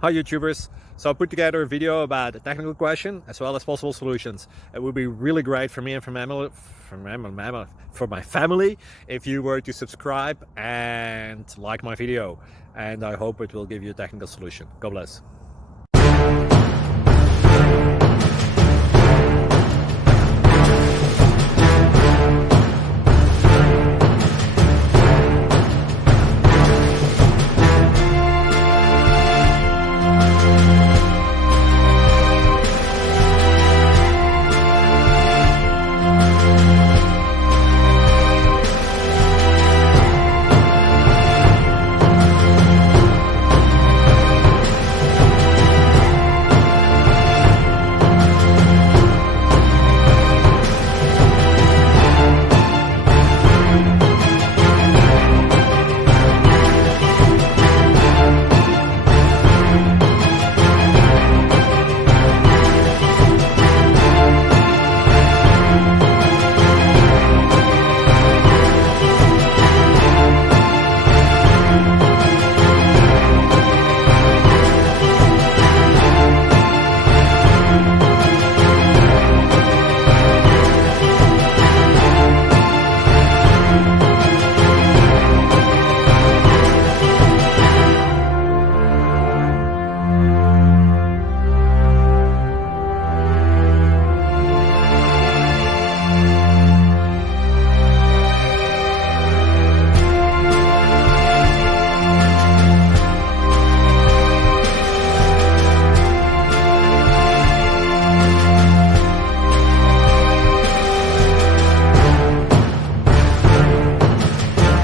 Hi YouTubers. So I put together a video about a technical question as well as possible solutions. It would be really great for me and for my family if you were to subscribe and like my video. And I hope it will give you a technical solution. God bless.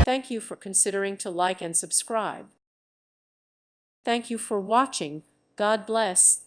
Thank you for considering to like and subscribe. Thank you for watching. God bless.